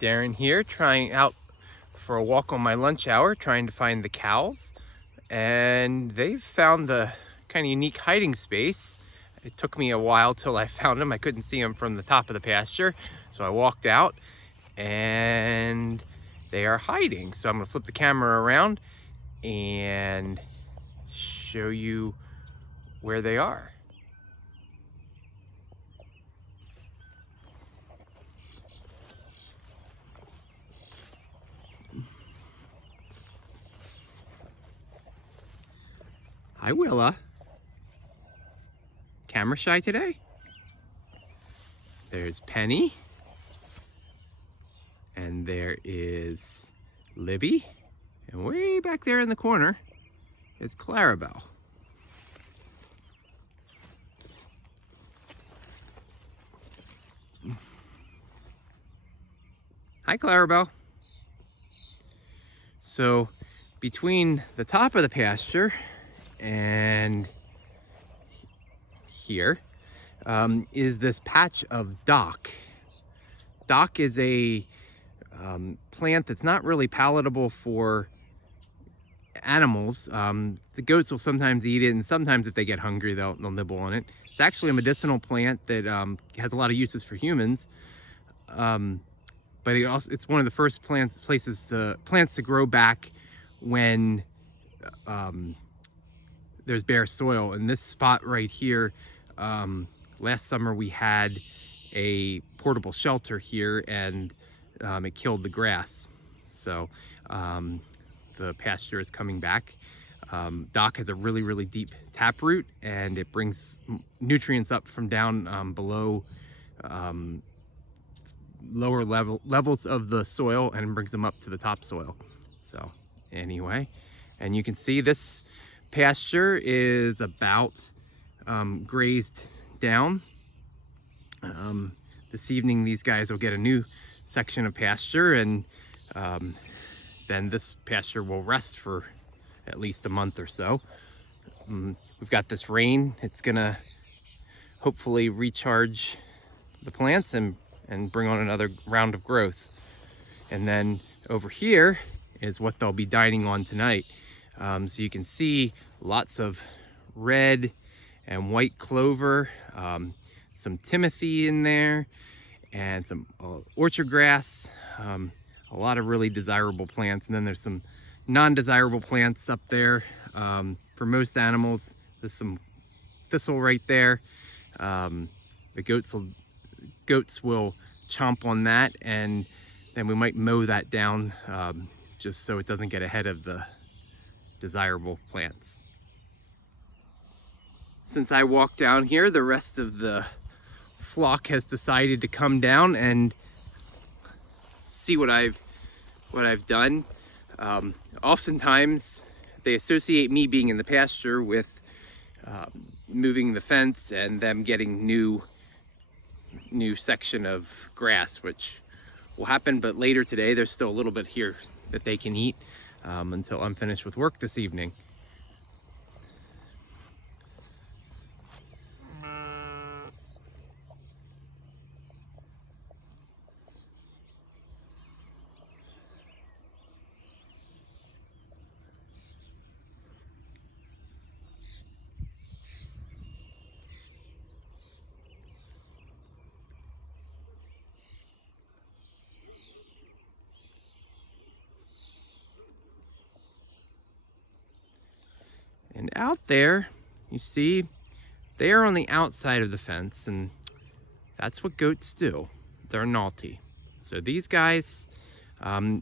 Darren here, trying out for a walk on my lunch hour, trying to find the cows. And they've found the kind of unique hiding space. It took me a while till I found them. I couldn't see them from the top of the pasture. So I walked out and they are hiding. So I'm gonna flip the camera around and show you where they are. Hi, Willa. Camera shy today? There's Penny. And there is Libby. And way back there in the corner is Clarabelle. Hi, Clarabelle. So between the top of the pasture and here is this patch of dock. Dock is a plant that's not really palatable for animals. The goats will sometimes eat it, and sometimes if they get hungry, they'll nibble on it. It's actually a medicinal plant that has a lot of uses for humans. But it's one of the first plants to grow back when there's bare soil. And this spot right here, last summer we had a portable shelter here, and it killed the grass. So the pasture is coming back. Dock has a really deep taproot, and it brings nutrients up from down below lower levels of the soil and brings them up to the topsoil. So anyway, and you can see this pasture is about grazed down. This evening these guys will get a new section of pasture, and then this pasture will rest for at least a month or so. We've got this rain. It's gonna hopefully recharge the plants and bring on another round of growth. And then over here is what they'll be dining on tonight. So you can see lots of red and white clover, some timothy in there, and some orchard grass, a lot of really desirable plants. And then there's some non-desirable plants up there for most animals. There's some thistle right there. The goats will chomp on that, and then we might mow that down just so it doesn't get ahead of the desirable plants. Since I walked down here, the rest of the flock has decided to come down and see what I've done. Oftentimes they associate me being in the pasture with moving the fence and them getting new section of grass, which will happen, but later today there's still a little bit here that they can eat until I'm finished with work this evening. And out there, you see, they are on the outside of the fence, and that's what goats do. They're naughty. So these guys,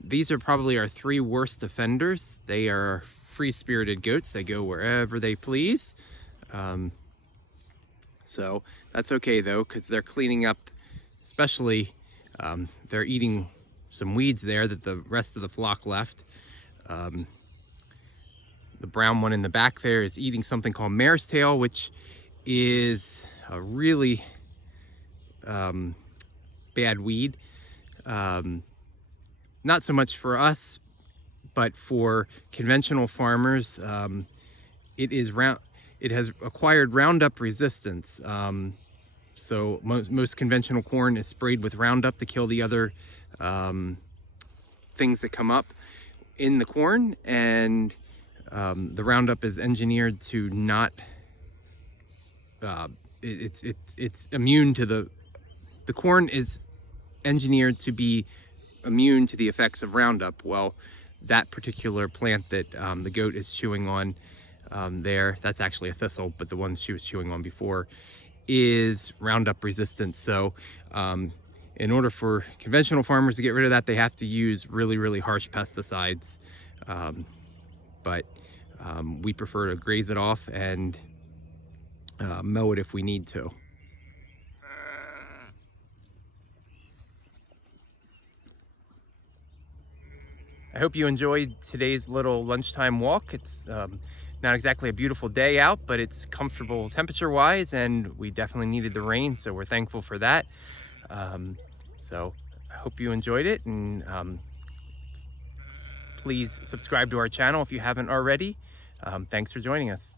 these are probably our 3 worst offenders. They are free-spirited goats. They go wherever they please. So that's okay though, because they're cleaning up, especially they're eating some weeds there that the rest of the flock left. The brown one in the back there is eating something called mare's tail, which is a really bad weed. Not so much for us, but for conventional farmers. It has acquired Roundup resistance. So most conventional corn is sprayed with Roundup to kill the other things that come up in the corn, and the Roundup is engineered to not it's immune to the corn is engineered to be immune to the effects of Roundup. Well, that particular plant that the goat is chewing on there, that's actually a thistle, but the one she was chewing on before is Roundup resistant. So in order for conventional farmers to get rid of that, they have to use really harsh pesticides. But we prefer to graze it off and mow it if we need to. I hope you enjoyed today's little lunchtime walk. It's not exactly a beautiful day out, but it's comfortable temperature wise, and we definitely needed the rain, so we're thankful for that. So I hope you enjoyed it, and please subscribe to our channel if you haven't already. Thanks for joining us.